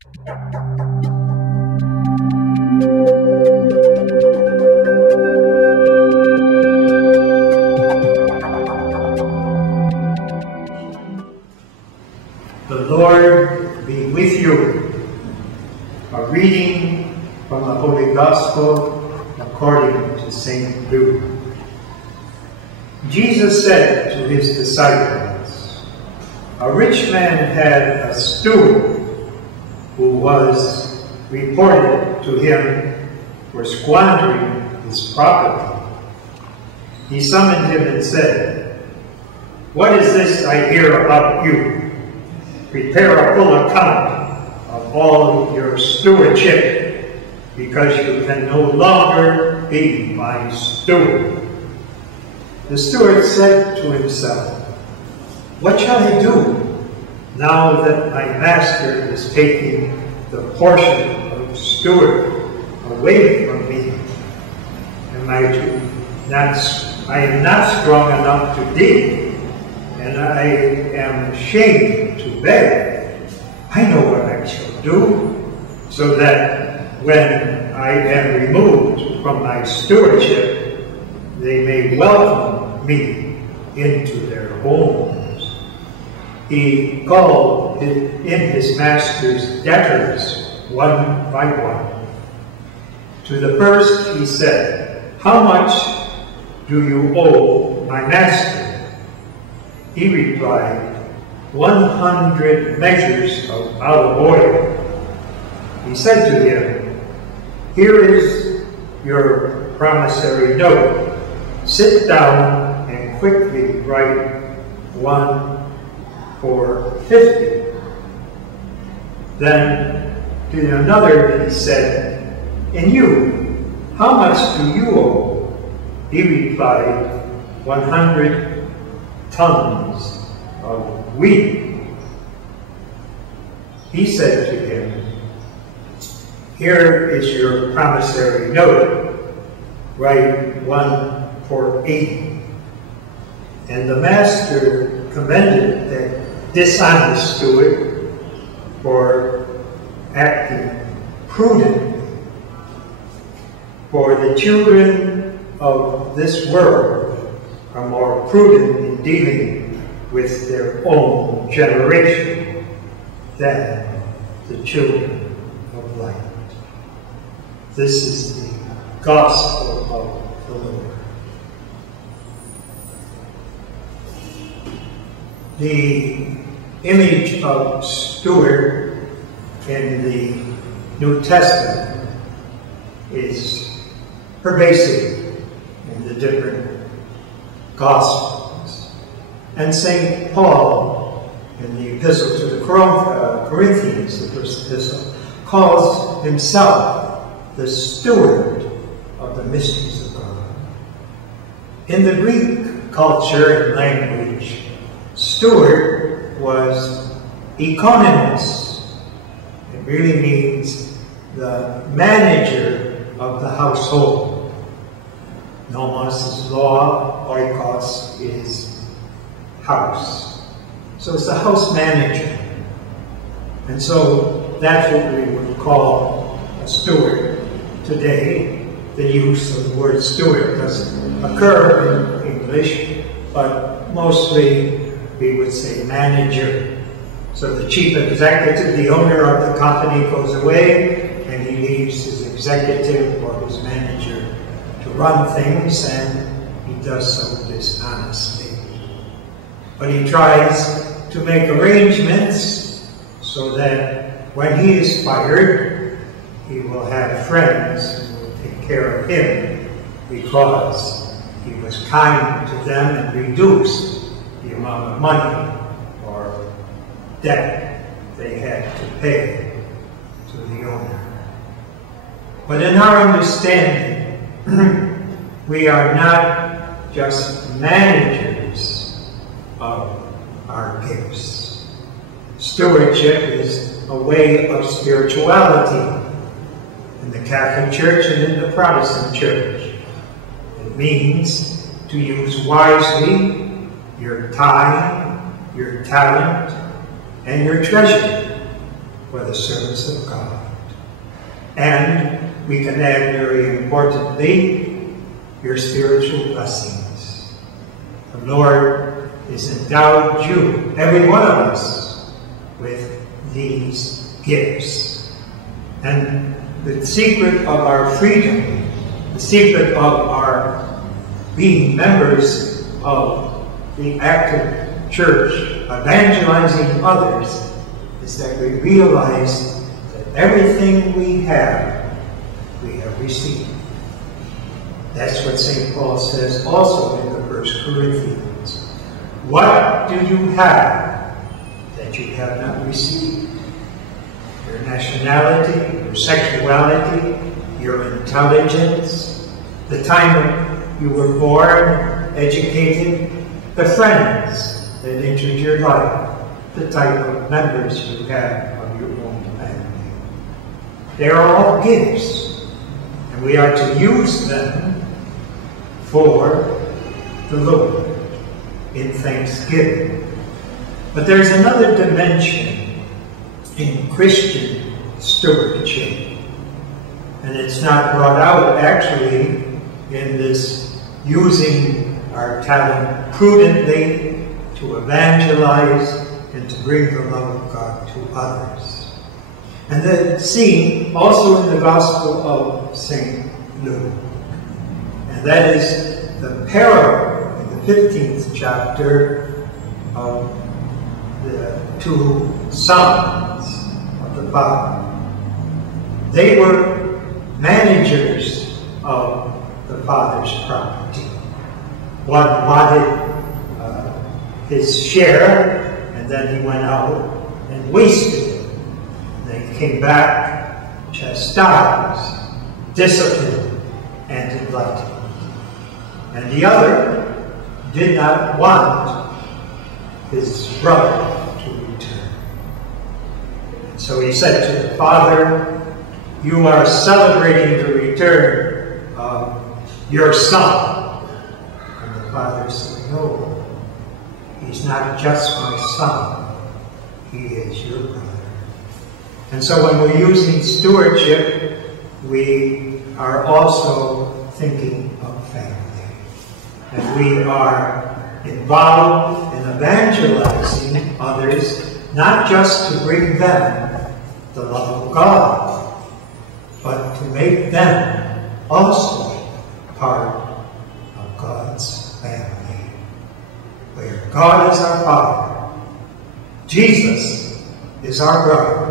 The Lord be with you. A reading from the Holy Gospel according to St. Luke. Jesus said to his disciples, "A rich man had a steward who was reported to him for squandering his property. He summoned him and said, 'What is this I hear about you? Prepare a full account of all your stewardship, because you can no longer be my steward.' The steward said to himself, 'What shall I do now that my master is taking the portion of steward away from me? I am not strong enough to dig, and I am ashamed to beg. I know what I shall do, so that when I am removed from my stewardship, they may welcome me into their homes.' He called in his master's debtors one by one. To the first he said, 'How much do you owe my master?' He replied, 100 measures of olive oil. He said to him, 'Here is your promissory note. Sit down and quickly write one for 50. Then to another he said, 'And you, how much do you owe?' He replied, 100 tons of wheat. He said to him, 'Here is your promissory note. Write one for 80. And the master commended that dishonest steward for acting prudently. For the children of this world are more prudent in dealing with their own generation than the children of light.'" This is the gospel of the Lord. The image of steward in the New Testament is pervasive in the different Gospels. And St. Paul, in the Epistle to the Corinthians, the first epistle, calls himself the steward of the mysteries of God. In the Greek culture and language, steward was economos. It really means the manager of the household. Nomos is law, oikos is house. So it's the house manager. And so that's what we would call a steward today. The use of the word steward doesn't occur in English, but mostly we would say manager. So the chief executive, the owner of the company, goes away and he leaves his executive or his manager to run things, and he does so dishonestly. But he tries to make arrangements so that when he is fired, he will have friends who will take care of him because he was kind to them and reduced the amount of money or debt they had to pay to the owner. But in our understanding, we are not just managers of our gifts. Stewardship is a way of spirituality in the Catholic Church and in the Protestant Church. It means to use wisely your time, your talent, and your treasure. for the service of God. And we can add, very importantly, your spiritual blessings. The Lord has endowed you, every one of us, with these gifts. And the secret of our freedom, the secret of our being members of the active church, evangelizing others, is that we realize that everything we have received. That's what St. Paul says also in the 1 Corinthians. What do you have that you have not received? Your nationality, your sexuality, your intelligence, the time you were born, educated, the friends that entered your life, the type of members you have of your own family. They are all gifts. And we are to use them for the Lord in thanksgiving. But there's another dimension in Christian stewardship. And it's not brought out actually in this using our talent prudently to evangelize and to bring the love of God to others. And then seen also in the Gospel of St. Luke. And that is the parable in the 15th chapter of the two sons of the father. They were managers of the father's property. One wanted his share, and then he went out and wasted it. They came back, chastised, disciplined, and enlightened. And the other did not want his brother to return. And so he said to the father, "You are celebrating the return of your son." And the father said, "No, he's not just my son, he is your brother." And so when we're using stewardship, we are also thinking of family. And we are involved in evangelizing others, not just to bring them the love of God, but to make them also part of God's family, where God is our Father, Jesus is our brother,